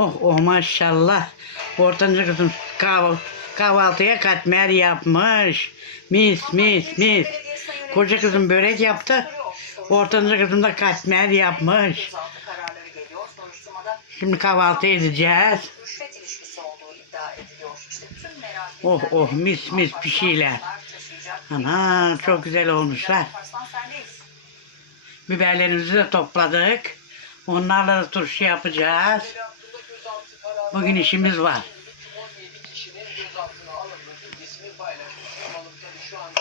Oh oh maşallah. Ortancı kızım kahv kahvaltıya katmer yapmış. Mis mis mis. Koca kızım börek yaptı. Ortancı kızım da katmer yapmış. Şimdi kahvaltı edeceğiz. Oh oh mis mis bir şeyler. Ana çok güzel olmuşlar. Biberlerimizi de topladık. Onlarla da turşu yapacağız. Bugün işimiz var. 17 kişinin gözaltına alındığı ismi paylaşmış. Bakalım tabii şu anda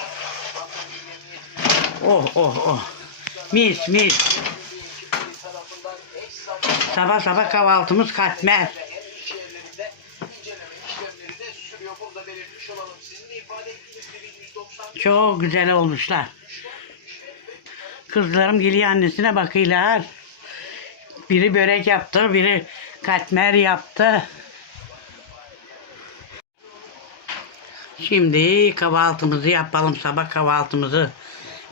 Antalya Emniyet Oh oh oh. Mis mis. Sabah sabah kahvaltımız katmer. ve hem iş yerlerinde inceleme işlemleri de sürüyor. Burada belirtmiş olalım. Sizin de ifade ettiğiniz gibi 190 Çok güzel olmuşlar. Kızlarım geliyor annesine bakıyorlar. Biri börek yaptı, biri katmer yaptı. Şimdi kahvaltımızı yapalım, sabah kahvaltımızı.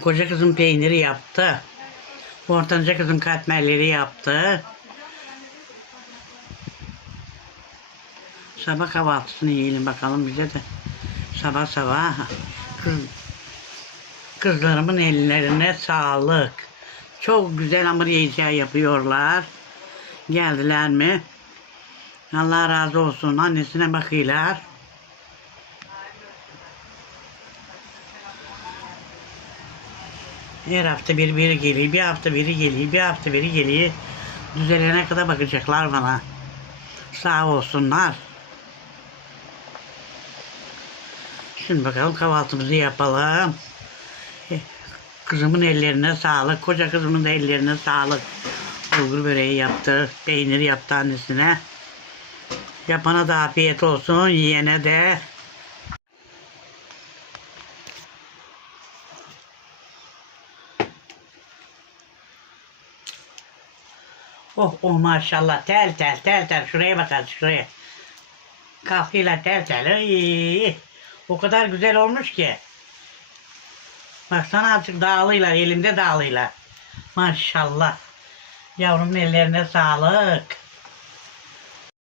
Koca kızım peyniri yaptı. Ortanca kızım katmerleri yaptı. Sabah kahvaltısını yiyelim bakalım bize de. Sabah sabah. Kız, Kızlarımın ellerine sağlık. Çok güzel hamur yiyeceği yapıyorlar. Geldiler mi? Allah razı olsun. Annesine bakıyorlar. Her hafta bir biri geliyor, bir hafta biri geliyor, bir hafta biri geliyor. Düzelene kadar bakacaklar bana. Sağ olsunlar. Şimdi bakalım kahvaltımızı yapalım. Kızımın ellerine sağlık. Koca kızımın da ellerine sağlık. Bulgur böreği yaptı. Peynir yaptı annesine. Yapana da afiyet olsun. Yiyene de. Oh oh maşallah tel tel tel tel şuraya bak hadi şuraya. Kahveyle tel tel. Ay, o kadar güzel olmuş ki. Baksana azıcık dağılıyla, elimde dağılıyla. Maşallah. Yavrumun ellerine sağlık.